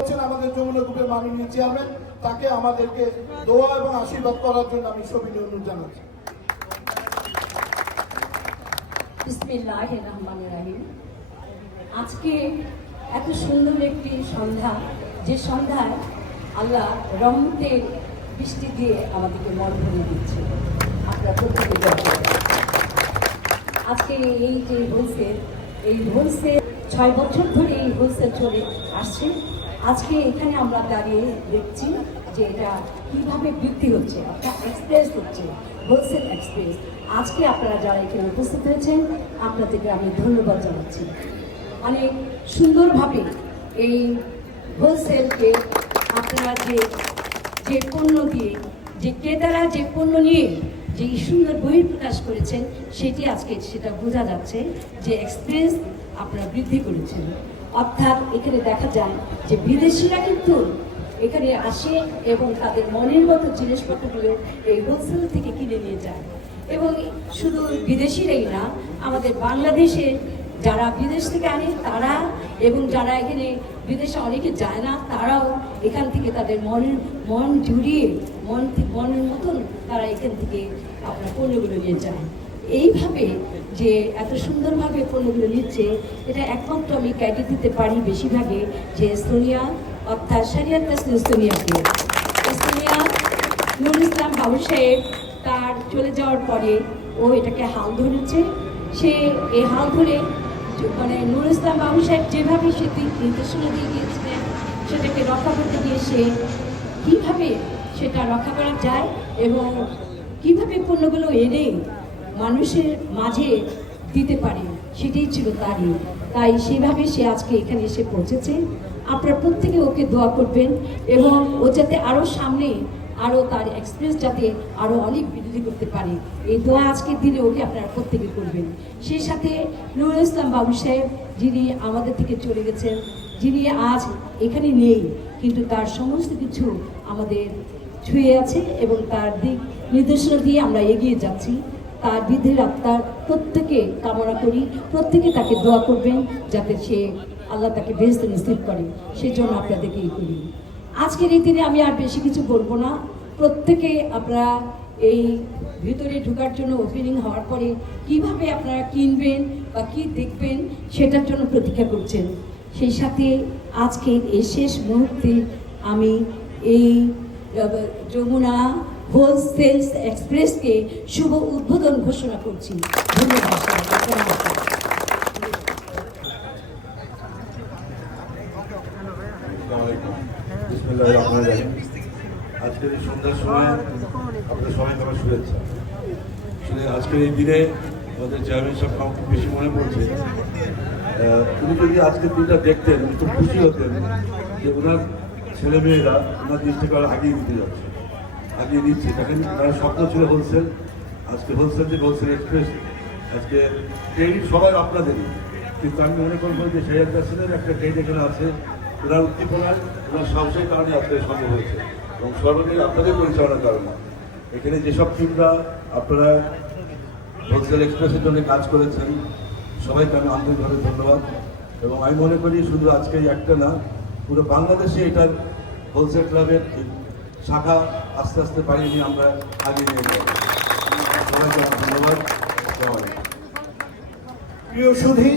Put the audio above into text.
আমাদের যমুনা গ্রুপের মাননীয় চেয়ারম্যান, তাকে আমাদেরকে দোয়া এবং আশীর্বাদ করার জন্য আমি সবিনয় অনুরোধ জানাচ্ছি। বিসমিল্লাহির রহমানির রহিম। আজকে এত সুন্দর একটি সন্ধ্যা, যে সন্ধ্যায় আল্লাহ রহমতের বৃষ্টি দিয়ে আমাদেরকে মন ভরে দিচ্ছে। আপনারা প্রত্যেকে আজকে এই যে হোলসেল, এই হোলসেল 6 বছর ধরে এই হোলসেল চলে আসছে। আজকে এখানে আমরা দাঁড়িয়ে দেখছি যে এটা কীভাবে বৃদ্ধি হচ্ছে, একটা এক্সপ্রেস হচ্ছে, হোলসেল এক্সপ্রেস। আজকে আপনারা যারা এখানে উপস্থিত হয়েছেন আপনাদেরকে আমি ধন্যবাদ জানাচ্ছি। অনেক সুন্দরভাবে এই হোলসেলকে আপনারা যে পণ্য দিয়ে, যে ক্রেতারা যে পণ্য নিয়ে যে সুন্দর বহিঃপ্রকাশ করেছেন, সেটি আজকে সেটা বোঝা যাচ্ছে যে এক্সপ্রেস আপনারা বৃদ্ধি করেছেন। অর্থাৎ এখানে দেখা যায় যে বিদেশিরা কিন্তু এখানে আসে এবং তাদের মনের মতো জিনিসপত্রগুলো এই হোলসেল থেকে কিনে নিয়ে যায়। এবং শুধু বিদেশিরাই না, আমাদের বাংলাদেশে যারা বিদেশ থেকে আনে তারা, এবং যারা এখানে বিদেশে অনেকে যায় না তারাও এখান থেকে তাদের মন জুড়িয়ে মনের মতন তারা এখান থেকে আপনার পণ্যগুলো নিয়ে যায়। এইভাবে যে এত সুন্দরভাবে পণ্যগুলো নিচ্ছে, এটা একমাত্র আমি ক্যাডি দিতে পারি বেশিরভাগে যে সোনিয়া, অর্থাৎ শরিয়ত তাসনিম সোনিয়াকে। সোনিয়া নুরুল ইসলাম বাবু সাহেব তার চলে যাওয়ার পরে ও এটাকে হাল ধরেছে। সে এই হাল ধরে মানে নুরুল ইসলাম বাবু সাহেব যেভাবে সে নির্দেশনা দিয়ে গিয়েছিলেন, সেটাকে রক্ষা করতে গিয়ে সে কীভাবে সেটা রক্ষা করা যায় এবং কীভাবে পণ্যগুলো এনে মানুষের মাঝে দিতে পারে, সেটাই ছিল তারই। তাই সেভাবে সে আজকে এখানে এসে পৌঁছেছে। আপনারা প্রত্যেকে ওকে দোয়া করবেন এবং ও যাতে আরও সামনে আরও তার এক্সপ্রেস যাতে আরও অনেক বৃদ্ধি করতে পারে, এই দোয়া আজকের দিনে ওকে আপনারা প্রত্যেকে করবেন। সেই সাথে নুরুল ইসলাম বাবু সাহেব, যিনি আমাদের থেকে চলে গেছেন, যিনি আজ এখানে নেই, কিন্তু তার সমস্ত কিছু আমাদের ছুঁয়ে আছে এবং তার দিক নির্দেশনা দিয়ে আমরা এগিয়ে যাচ্ছি। তার বৃদ্ধির আত্মার প্রত্যেকে কামনা করি, প্রত্যেকে তাকে দোয়া করবেন যাতে সে আল্লাহ তাকে বেহেশতে নসিব করে, সেই জন্য আপনাদেরকে এই করি। আজকের এই দিনে আমি আর বেশি কিছু বলবো না। প্রত্যেকে আপনারা এই ভিতরে ঢোকার জন্য ওপেনিং হওয়ার পরে কিভাবে আপনারা কিনবেন বা কি দেখবেন সেটার জন্য প্রতীক্ষা করছেন। সেই সাথে আজকে এই শেষ মুহূর্তে আমি এই যমুনা হোলসেল এক্সপ্রেসকে শুভ উদ্বোধন ঘোষণা করছি। ধন্যবাদ। আজকের এই সন্ধ্যার সময় আপনাদের সবাইকে আমার শুভেচ্ছা। আসলে আজকের এই দিনে আমাদের চেয়ারম্যান সাহেব আমার খুব বেশি মনে পড়ছে। উনি যদি আজকের দিনটা দেখতেন উনি খুব খুশি হতেন যে ওনার ছেলেমেয়েরা ওনার দৃষ্টিকে আগিয়ে দিতে যাচ্ছে, আগিয়ে দিচ্ছে। দেখেন তার স্বপ্ন ছিল হোলসেল, আজকে হোলসেল থেকে হোলসেল এক্সপ্রেস, আজকে ট্রেন সবাই আপনাদেরই। কিন্তু আমি মনে করবো যে শরিয়ত তাসনিমের একটা ট্রেন এখানে আছে, ওনার উদ্দীপনায় ওনার সাহসের কারণে আজকে সম্ভব হয়েছে এবং সর্বোপরি আপনাদের পরিচালনার কারণে। এখানে যেসব টিমরা আপনারা হোলসেল এক্সপ্রেসের জন্য কাজ করেছেন সবাইকে আমি আন্তরিকভাবে ধন্যবাদ। এবং আমি মনে করি শুধু আজকে একটা না, পুরো বাংলাদেশে এটার হোলসেল ক্লাবের শাখা আস্তে আস্তে বাড়িয়ে নিয়ে আমরা আগে নিয়ে যাব। সবাইকে ধন্যবাদ। প্রিয় সুধী,